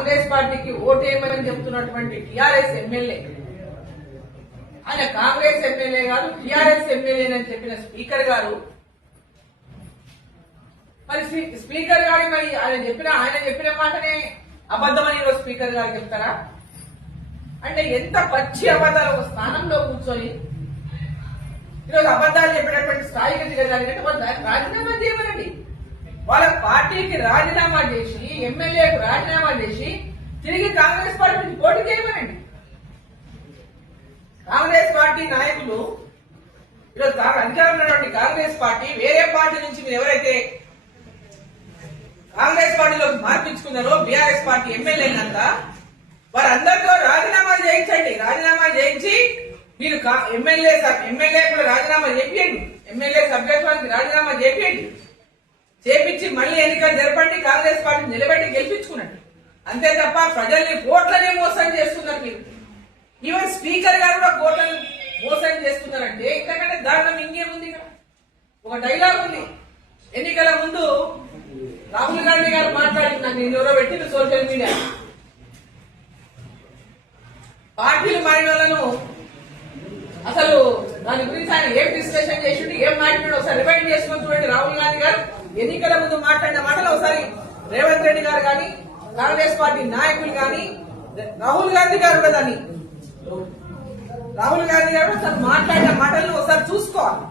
కాంగ్రెస్ పార్టీకి ఓటేయమని చెప్తున్నటువంటి TRS MLA, ఆయన కాంగ్రెస్ ఎమ్మెల్యే గారు టీఆర్ఎస్ ఎమ్మెల్యేనని చెప్పిన స్పీకర్ గారు, మరి స్పీకర్ గారు మరి ఆయన చెప్పిన మాటనే అబద్ధమని ఈరోజు స్పీకర్ గారు చెప్తారా? అంటే ఎంత పచ్చి అబద్ధాలు ఒక స్థానంలో కూర్చొని ఈరోజు అబద్ధాలు చెప్పినటువంటి స్థాయికి దిగజారంటే రాజీనామా చేయమనండి. వాళ్ళ పార్టీకి రాజీనామా చేసి, ఎమ్మెల్యేకు రాజీనామా చేసి తిరిగి కాంగ్రెస్ పార్టీ నుంచి పోటీ చేయమనండి. కాంగ్రెస్ పార్టీ నాయకులు ఈరోజు అధికారంలో ఉన్నటువంటి కాంగ్రెస్ పార్టీ వేరే పార్టీ నుంచి మీరు ఎవరైతే కాంగ్రెస్ పార్టీలోకి మార్పించుకున్నారో బీఆర్ఎస్ పార్టీ ఎమ్మెల్యేలంతా వారందరితో రాజీనామాలు చేయించండి. రాజీనామా చేయించి మీరు ఎమ్మెల్యే కూడా రాజీనామా చేయండి, ఎమ్మెల్యే సభ్యత్వానికి రాజీనామా చేయండి, చేపించి మళ్ళీ ఎన్నికలు జరపండి, కాంగ్రెస్ పార్టీ నిలబెట్టి గెలిపించుకున్నట్టు. అంతే తప్ప ప్రజల్ని కోట్లనే మోసం చేస్తున్నారు మీరు. ఈవెన్ స్పీకర్ గారు కూడా కోట్లను మోసం చేస్తున్నారంటే ఇంతకంటే దారుణం ఇంకేముంది? ఒక డైలాగ్ ఉంది, ఎన్నికల ముందు రాహుల్ గాంధీ గారు మాట్లాడుతున్నారు, నేను ఎవరో పెట్టిన సోషల్ మీడియా, పార్టీలు మారిన వాళ్ళను అసలు దాని గురించి ఆయన ఏం డిస్కషన్ చేసిండు, ఏం మాట్లాడు ఒకసారి రిమైండ్ చేసుకొని చూడండి. రాహుల్ గాంధీ గారు ఎన్నికల ముందు మాట్లాడిన మాటలు ఒకసారి రేవంత్ రెడ్డి గారు కానీ కాంగ్రెస్ పార్టీ నాయకులు కానీ రాహుల్ గాంధీ గారు కూడా దాన్ని తను మాట్లాడిన మాటలను ఒకసారి చూసుకోవాలి.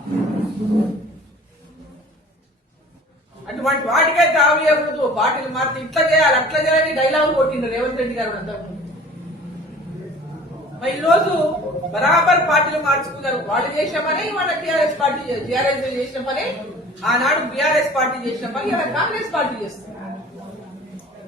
అటువంటి వాటికైతే ఆవియకూడదు. పార్టీలు మారితే ఇట్లా చేయాలి అట్లా చేయాలని డైలాగ్ కొట్టిండు రేవంత్ రెడ్డి గారు అంతా. మరి ఈ రోజు బరాబర్ పార్టీలు మార్చుకున్నారు. వాళ్ళు చేసిన పని వాళ్ళ టీఆర్ఎస్ చేసిన పని, ఆనాడు బీఆర్ఎస్ పార్టీ చేసిన పని ఇలా కాంగ్రెస్ పార్టీ చేస్తుంది.